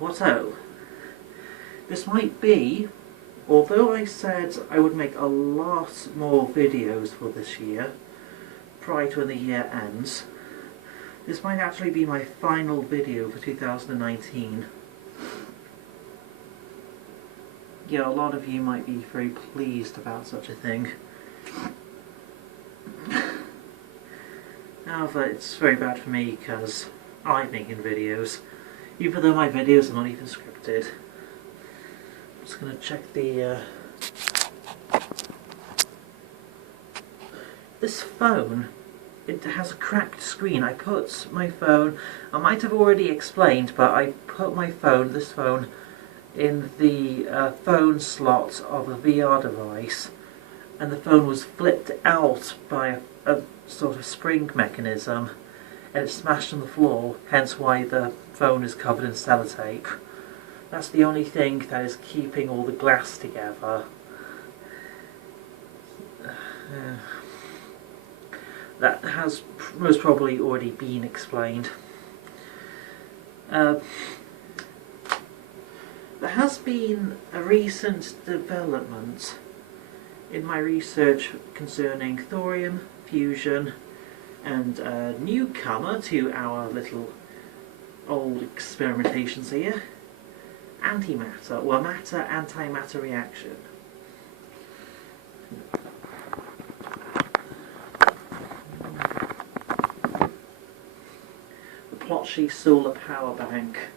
What-oh? This might be, although I said I would make a lot more videos for this year, prior to when the year ends, this might actually be my final video for 2019. Yeah, a lot of you might be very pleased about such a thing. However, it's very bad for me because I'm making videos, even though my videos are not even scripted. I'm just going to check the... This phone, it has a cracked screen. I put my phone, I might have already explained, but I put this phone, in the phone slot of a VR device, and the phone was flipped out by a sort of spring mechanism, and it smashed on the floor, hence why the phone is covered in sellotape. That's the only thing that is keeping all the glass together. That has most probably already been explained. There has been a recent development in my research concerning thorium, fusion, and a newcomer to our little old experimentations here, antimatter, or matter-antimatter reaction. The plotchy solar power bank.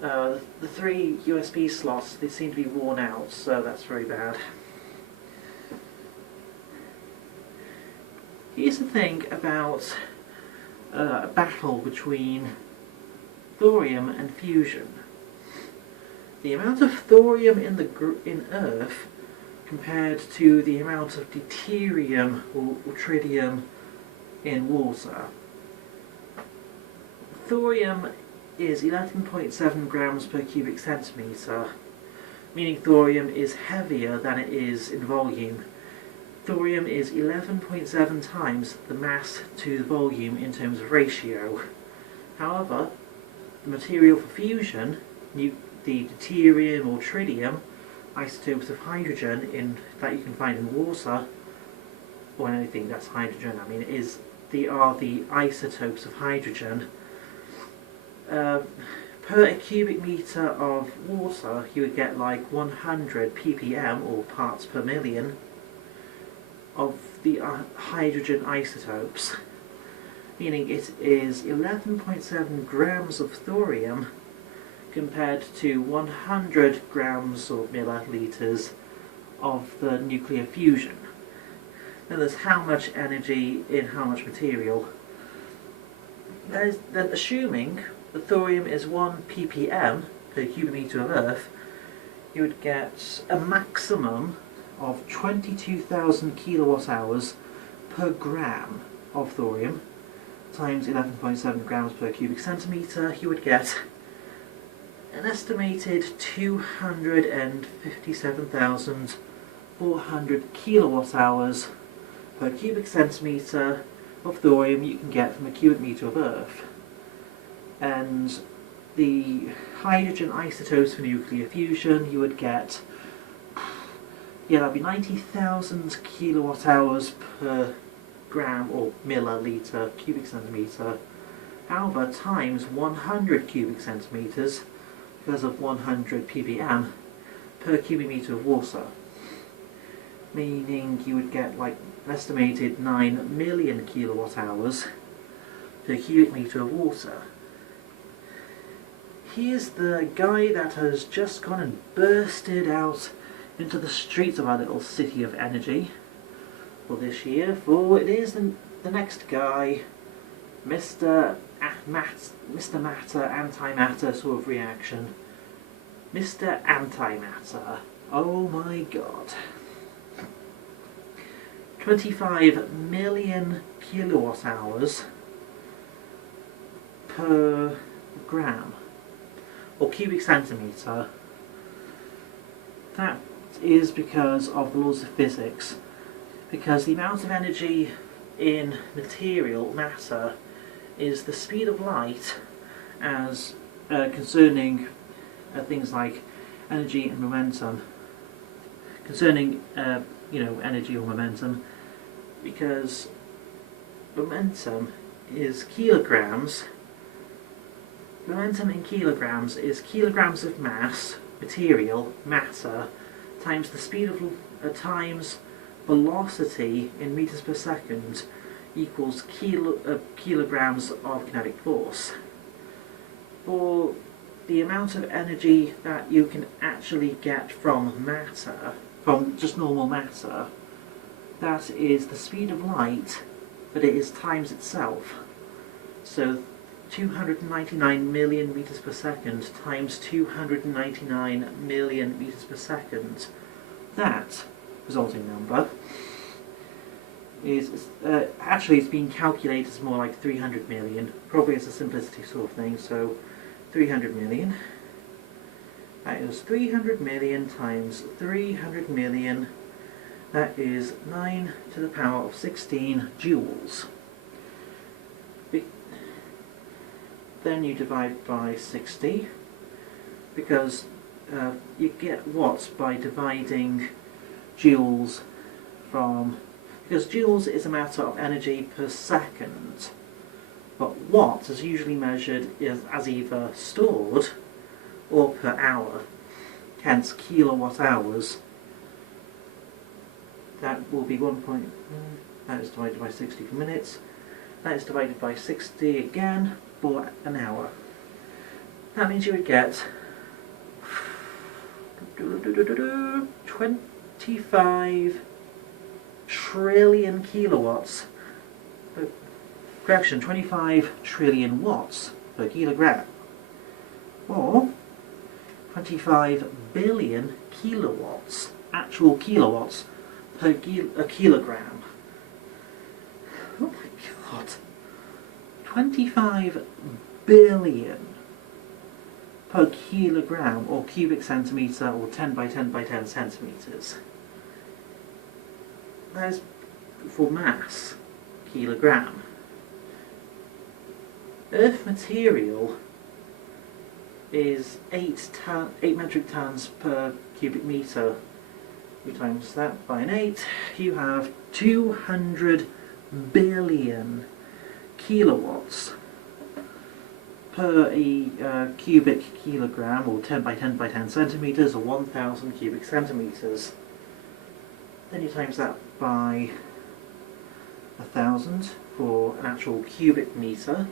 The 3 USB slots, they seem to be worn out, so that's very bad. Here's the thing about a battle between thorium and fusion. The amount of thorium in Earth compared to the amount of deuterium or tritium in water. Thorium is 11.7 grams per cubic centimetre, meaning thorium is heavier than it is in volume. Thorium is 11.7 times the mass to the volume in terms of ratio. However, the material for fusion, the deuterium or tritium, isotopes of hydrogen that you can find in water, or anything that's hydrogen, they are the isotopes of hydrogen. Per a cubic metre of water, you would get like 100 ppm, or parts per million, of the hydrogen isotopes, meaning it is 11.7 grams of thorium compared to 100 grams or millilitres of the nuclear fusion. Then there's how much energy in how much material. Then assuming the thorium is 1 ppm per cubic metre of Earth, you would get a maximum of 22,000 kilowatt hours per gram of thorium times 11.7 grams per cubic centimetre. You would get an estimated 257,400 kilowatt hours per cubic centimetre of thorium you can get from a cubic metre of Earth. And the hydrogen isotopes for nuclear fusion, you would get, that'd be 90,000 kilowatt hours per gram or milliliter cubic centimetre. However, times 100 cubic centimetres, because of 100 ppm, per cubic metre of water. Meaning you would get like an estimated 9 million kilowatt hours per cubic metre of water. Here's the guy that has just gone and bursted out into the streets of our little city of energy for this year, for it is the next guy, Mr. Matter, Antimatter sort of reaction. Mr. Antimatter. Oh my god. 25 million kilowatt hours per gram, or cubic centimetre. That is because of the laws of physics, because the amount of energy in material, matter, is the speed of light as concerning things like energy and momentum. Concerning energy or momentum, because momentum is kilograms. Momentum in kilograms is kilograms of mass, material, matter, times the speed of times velocity in meters per second equals kilograms of kinetic force. For the amount of energy that you can actually get from matter, from just normal matter, that is the speed of light, but it is times itself. So 299 million meters per second times 299 million meters per second. That resulting number is actually it's been calculated as more like 300 million. Probably it's a simplicity sort of thing. So 300 million. That is 300 million times 300 million. That is 9 to the power of 16 joules. Then you divide by 60, because you get watts by dividing joules from, because joules is a matter of energy per second, but watts is usually measured as either stored or per hour, hence kilowatt hours. That will be 1. That is divided by 60 for minutes. That is divided by 60 again for an hour. That means you would get 25 trillion kilowatts. Correction, 25 trillion watts per kilogram. Or 25 billion kilowatts, actual kilowatts, per kilogram. Oh my god. 25 billion per kilogram, or cubic centimetre, or 10 by 10 by 10 centimetres. That is for mass, kilogram. Earth material is 8 metric tons per cubic metre. You times that by an 8, you have 200 billion kilowatts per a cubic kilogram, or 10 by 10 by 10 centimetres, or 1,000 cubic centimetres. Then you times that by 1,000 for an actual cubic metre.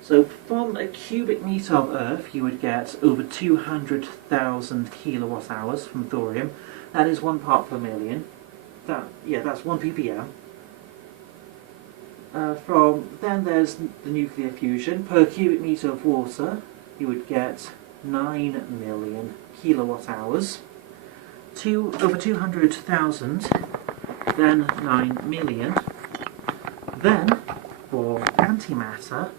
So from a cubic metre of Earth you would get over 200,000 kilowatt hours from thorium. That is 1 part per million. That's 1 ppm. Then there's the nuclear fusion. Per cubic metre of water you would get 9 million kilowatt hours. Over 200,000, then 9 million. Then for antimatter,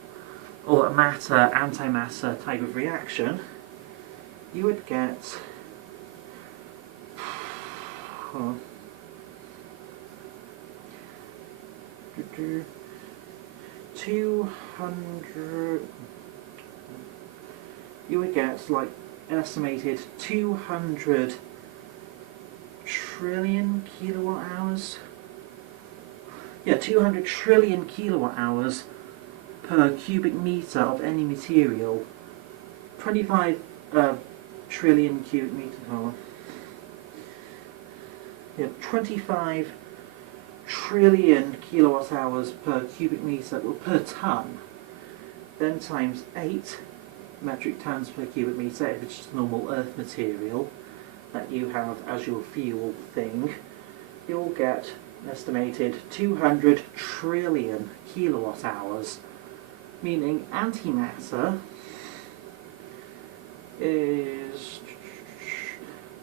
or a matter-antimatter type of reaction, you would get 200. You would get like an estimated 200 trillion kilowatt hours. Yeah, 200 trillion kilowatt hours per cubic metre of any material. 25 trillion cubic metre. Yeah, 25 trillion kilowatt hours per cubic metre, or per tonne. Then times 8 metric tons per cubic metre if it's just normal Earth material that you have as your fuel thing. You'll get an estimated 200 trillion kilowatt hours, meaning antimatter is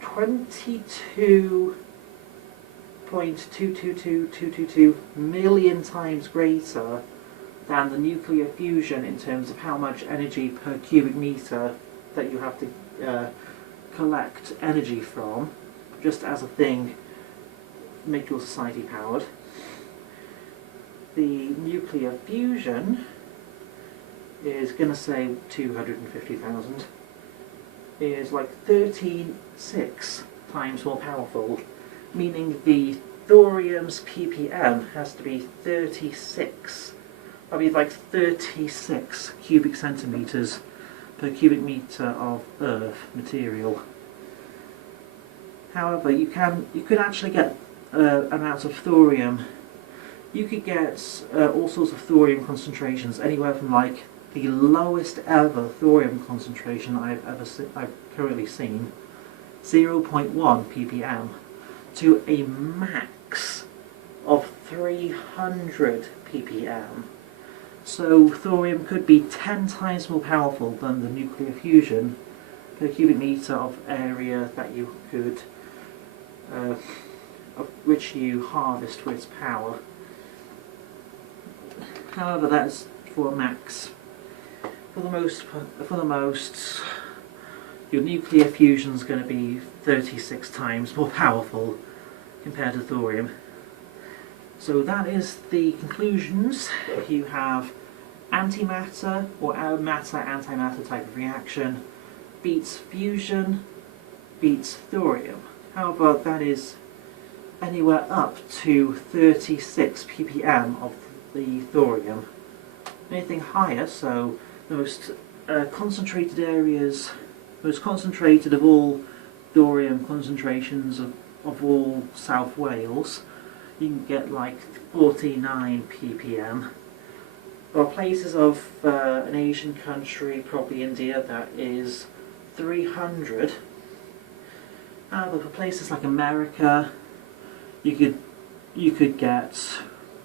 22.222222 million times greater than the nuclear fusion in terms of how much energy per cubic metre that you have to collect energy from, just as a thing, make your society powered. The nuclear fusion is going to say 250,000 is like 13.6 times more powerful, meaning the thorium's ppm has to be 36. That'd be like 36 cubic centimeters per cubic meter of earth material. However, you could actually get amounts of thorium. You could get all sorts of thorium concentrations, anywhere from like the lowest ever thorium concentration I've currently seen, 0.1 ppm, to a max of 300 ppm. So thorium could be 10 times more powerful than the nuclear fusion per cubic meter of area that you could, of which you harvest for its power. However, that's for a max. For the most, your nuclear fusion is going to be 36 times more powerful compared to thorium. So that is the conclusions. You have antimatter or matter-antimatter type of reaction beats fusion beats thorium. However, that is anywhere up to 36 ppm of the thorium. Anything higher, so the most concentrated areas, most concentrated of all thorium concentrations of all South Wales, you can get like 49 ppm. There are places of an Asian country, probably India, that is 300. But for places like America, you could get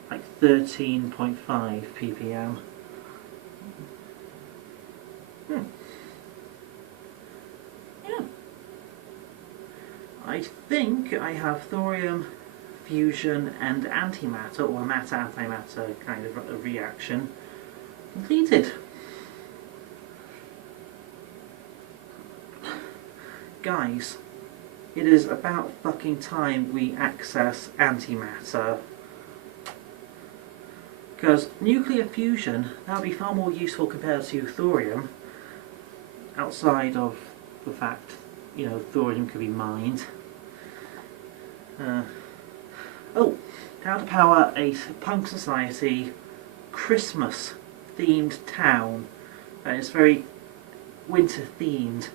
like 13.5 ppm. Yeah. I think I have thorium fusion and antimatter, or matter-antimatter kind of a reaction completed. Guys, it is about fucking time we access antimatter. Because nuclear fusion, that would be far more useful compared to thorium, outside of the fact, you know, thorium could be mined. Oh, how to power a punk society Christmas themed town that is very winter themed.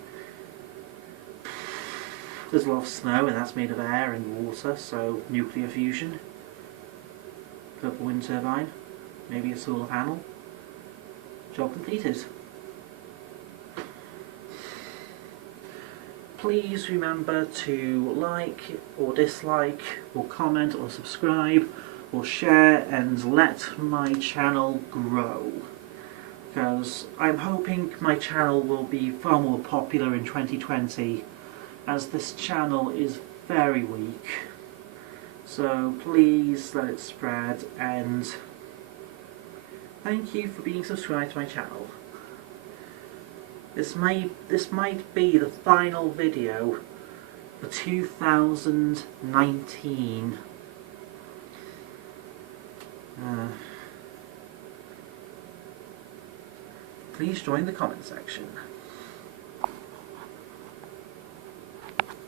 There's a lot of snow and that's made of air and water, so nuclear fusion. Purple wind turbine, maybe a solar panel. Job completed. Please remember to like or dislike or comment or subscribe or share and let my channel grow, because I'm hoping my channel will be far more popular in 2020, as this channel is very weak. So please let it spread, and thank you for being subscribed to my channel. This might be the final video for 2019. Please join the comment section.